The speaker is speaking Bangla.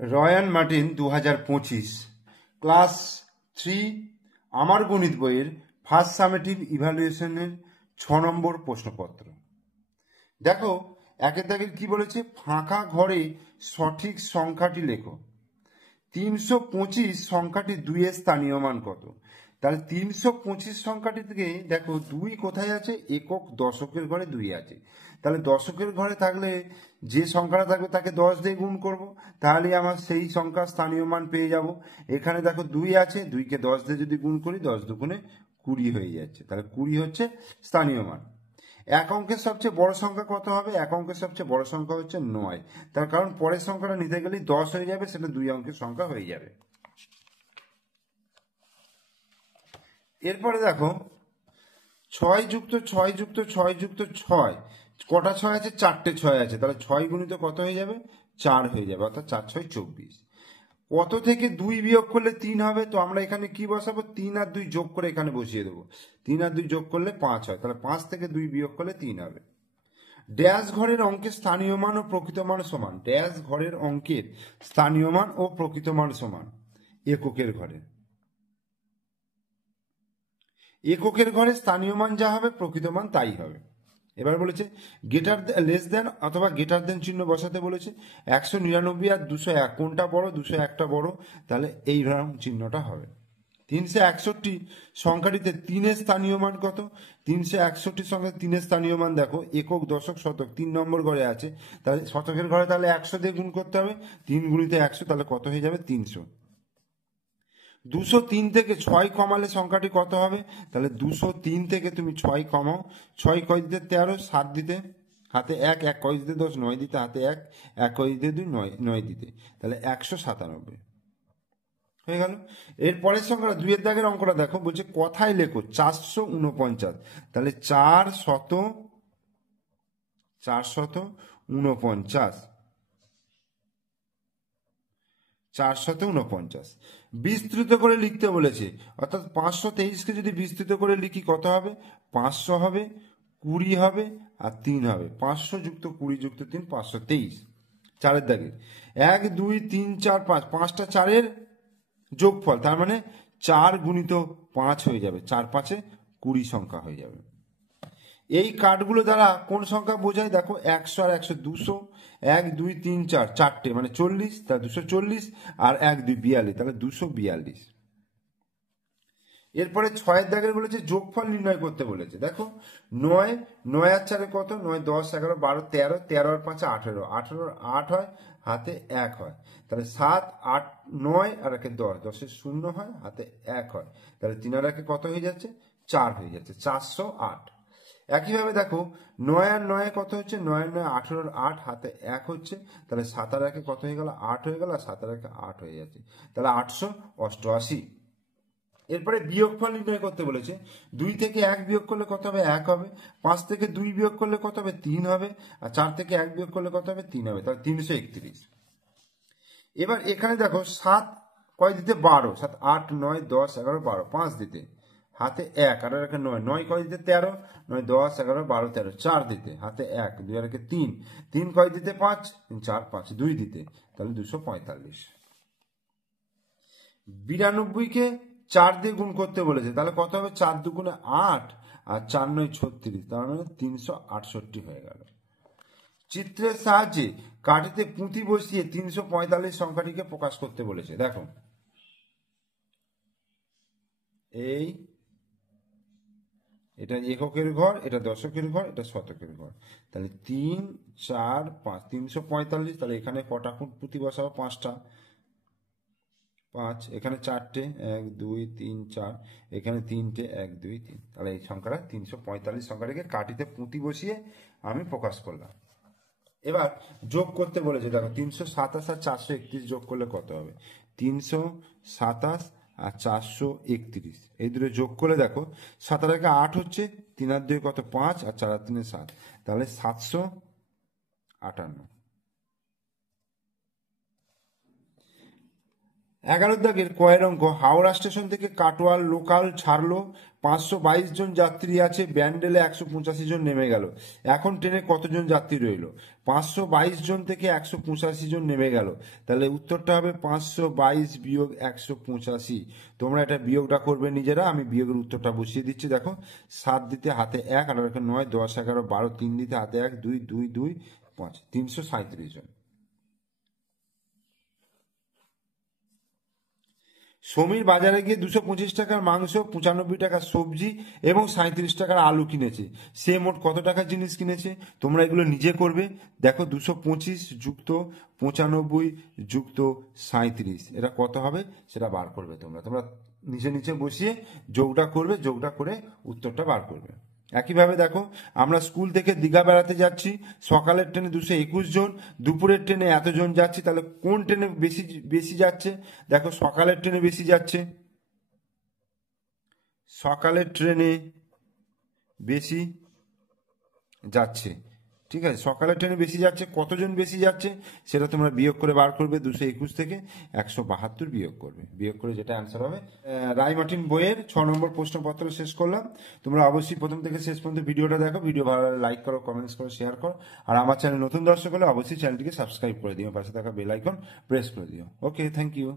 রয়ান মার্টিন 2025 ক্লাস 3 আমার গণিত বইয়ের ফার্স্ট সামেটিভ ইভ্যালুয়েশনের 6 নম্বর প্রশ্নপত্র। দেখো একের দাগের কি বলেছে, ফাঁকা ঘরে সঠিক সংখ্যাটি লেখো। 325 সংখ্যাটি 2 এর স্থানীয় মান কত? তাহলে 325 সংখ্যাটি থেকে দেখো 2 কোথায় আছে, একক দশকের ঘরে 2 আছে। তাহলে দশকের ঘরে থাকলে যে সংখ্যাটা থাকবে তাকে 10 দিয়ে গুণ করব, তাহলে আমার সেই সংখ্যার স্থানীয় মান পেয়ে যাব। এখানে দেখো 2 আছে, 2কে 10 দিয়ে যদি গুণ করি 10 দুগুণে 20 হয়ে যাচ্ছে, তাহলে 20 হচ্ছে স্থানীয় মান। এক অঙ্কের সবচেয়ে বড় সংখ্যা কত হবে? এক অঙ্কের সবচেয়ে বড় সংখ্যা হচ্ছে 9। তার কারণ পরের সংখ্যাটা নিতে গেলেই 10 হয়ে যাবে, সেটা 2 অঙ্কের সংখ্যা হয়ে যাবে। এরপরে দেখো 6 যুক্ত 6 যুক্ত 6 যুক্ত 6, কটা 6 আছে? 4টে 6 আছে, তাহলে 6 গুণিত কত হয়ে যাবে? 4 হয়ে যাবে, অর্থাৎ 4 6 24। কত থেকে 2 বিয়োগ করলে 3 হবে? তো আমরা এখানে কি বসাবো? 3 আর 2 যোগ করে এখানে বসিয়ে দেবো। 3 আর 2 যোগ করলে 5 হয়, তাহলে 5 থেকে 2 বিয়োগ করলে 3 হবে। ড্যাশ ঘরের অঙ্কের স্থানীয় মান ও প্রকৃত মান সমান। ড্যাশ ঘরের অঙ্কের স্থানীয় মান ও প্রকৃত মান সমান এককের ঘরে। এককের ঘরে স্থানীয় মান যা হবে প্রকৃত মান তাই হবে। এবার বলেছে গ্রেটার লেস দেন অথবা গ্রেটার দেন চিহ্ন বসাতে বলেছে। 199 আর 201 কোনটা বড়? 201টা বড়, তাহলে এই রকম চিহ্নটা হবে। 361 সংখ্যাটিতে 3 স্থানীয় মান কত? 361 সংখ্যা 3 স্থানীয় মান দেখো, একক দশক শতক 3 নম্বর ঘরে আছে, তাহলে শতকের ঘরে তাহলে 100 দিয়ে গুণ করতে হবে। 3 গুণিত 100, তাহলে কত হয়ে যাবে? 300। 203 থেকে 6 কমালে সংখ্যাটি কত হবে? তাহলে 203 থেকে তুমি 6 কমাও। 6 কয় দিতে 13, 7 দিতে হাতে 1, 1 কয় দিতে 10, 9 দিতে হাতে 1, 1 কয় দিতে 2, 9 দিতে, তাহলে 197 হয়ে গেল। এর পরের সংখ্যাটা 2 এর দাগের অঙ্কটা দেখো, বলছে কথায় লেখো 449, তাহলে 449 বিস্তৃত করে লিখতে বলেছে, অর্থাৎ 523কে যদি বিস্তৃত করে লিখি কত হবে? 500 হবে, 20 হবে আর 3 হবে। 500 যুক্ত 20 যুক্ত 3, 523। 4 এর দাগে 1 2 3 4 5, 5টা 4-এর যোগফল, তার মানে 4 গুণিত 5 হয়ে যাবে, 4 5-এ 20 সংখ্যা হয়ে যাবে। এই কার্ডগুলো দ্বারা কোন সংখ্যা বোঝায়? দেখো 100 আর 100 200, 1 2 3 4 চারটে মানে 40, তাহলে 240, আর 1 2 42, তাহলে 242। এরপরে 6 দাগের বলেছে যোগফল নির্ণয় করতে বলেছে। দেখো 9 9 আর 4 কত? 9 10 11 12 13, 13 আর 5 18, 18 8 হয়, হাতে 1 হয়, তাহলে 7 8 9 আর 1 10, 10-এর 0 হয়, হাতে 1 হয়, তাহলে 3 আর 1 কত হয়ে যাচ্ছে? 4 হয়ে যাচ্ছে, 408। একইভাবে দেখো 9 আর 9 কত হচ্ছে? 9 আর 9 18 আর 8, হাতে 1 হচ্ছে, তাহলে 7 আর 1 কত হয়ে গেল? 8 হয়ে গেল, আর 7 আর 1 8 হয়ে যাচ্ছে, তাহলে 888। এরপরে বিয়োগফল নির্ণয় করতে বলেছে। 2 থেকে 1 বিয়োগ করলে কত হবে? 1 হবে। 5 থেকে 2 বিয়োগ করলে কত হবে? 3 হবে। আর 4 থেকে 1 বিয়োগ করলে কত হবে? 3 হবে, তাহলে 331। এবার এখানে দেখো 7 কয় দিতে? 12, 7 8 9 10 11 12, 5 দিতে হাতে 1, আর 1 9, 9 কয় দিতে? 13, 9 10 11 12 13, 4 দিতে হাতে 1, 2 আর 1 3, 3 কয় দিতে? 5, 4 5, 2 দিতে, তাহলে 245। 92কে 4 দিয়ে গুণ করতে বলেছে, তাহলে কত হবে? 4 দুগুণে 8 আর 4 9 36, তার মানে 368 হয়ে গেল। চিত্রের সাহায্যে কাঠিতে পুঁতি বসিয়ে 345 সংখ্যাটিকে প্রকাশ করতে বলেছে। দেখো এটা এককের ঘর, এটা দশকের ঘর, এটা শতকের ঘর, তাহলে 3 4 5 345, তাহলে এখানে কটা পুঁতি বসাবো? 5টা, 5 এখানে 4টে, 1 2 3 4, এখানে 3টে, 1 2 3, তাহলে এই সংখ্যাটা 345 সংখ্যাটাকে কাঠিতে পুঁতি বসিয়ে আমি প্রকাশ করলাম। এবার যোগ করতে বলেছে, দেখো 327 আর 431 যোগ করলে কত হবে? 327 আর 431, এই দুটো যোগ করলে দেখো 7 আর 8 হচ্ছে, 3 আর 2 কত? 5, আর 4 আর 3 7, তাহলে 758। 11 দাগের কয়ের অঙ্ক, হাওড়া স্টেশন থেকে কাটোয়াল লোকাল ছাড়লো, 522 জন যাত্রী আছে, ব্যান্ডেলে 185 জন নেমে গেল। এখন ট্রেনে কতজন যাত্রী রইল? 522 জন থেকে 185 জন নেমে গেল, তাহলে উত্তরটা হবে 522 বিয়োগ 185। তোমরা এটা বিয়োগটা করবে নিজেরা, আমি বিয়োগের উত্তরটা বসিয়ে দিচ্ছি। দেখো, 7 দিতে হাতে 1, 8 9, 10 11 12, 3 দিতে হাতে 1, 2 2 2 5, 337 জন। সমীর বাজারে গিয়ে 225 টাকার মাংস, 95 টাকার সবজি এবং 37 টাকার আলু কিনেছে। সে মোট কত টাকার জিনিস কিনেছে? তোমরা এগুলো নিজে করবে। দেখো, 225 যুক্ত 95 যুক্ত 37, এটা কত হবে সেটা বার করবে। তোমরা তোমরা নিচে নিচে বসিয়ে যোগটা করবে, যোগটা করে উত্তরটা বার করবে। একইভাবে দেখো, আমরা স্কুল থেকে দীঘা বেড়াতে যাচ্ছি, সকালের ট্রেনে 221 জন, দুপুরের ট্রেনে এতজন যাচ্ছি, তাহলে কোন ট্রেনে বেশি বেশি যাচ্ছে? দেখো, সকালের ট্রেনে বেশি যাচ্ছে, সকালের ট্রেনে বেশি যাচ্ছে। ঠিক আছে, সকালের ট্রেনে বেশি যাচ্ছে, কতজন বেশি যাচ্ছে সেটা তোমরা বিয়োগ করে বার করবে। 221 থেকে 172 বিয়োগ করবে, বিয়োগ করে যেটা অ্যান্সার হবে। রায় মার্টিন বইয়ের 6 নম্বর প্রশ্নপত্র শেষ করলাম। তোমরা অবশ্যই প্রথম থেকে শেষ পর্যন্ত ভিডিওটা দেখো, ভিডিও ভালো লাগলে লাইক করো, কমেন্টস করো, শেয়ার করো। আর আমার চ্যানেল নতুন দর্শক হলে অবশ্যই চ্যানেলটিকে সাবস্ক্রাইব করে দিও, পাশে থাকা বেল আইকন প্রেস করে দিও। ওকে, থ্যাংক ইউ।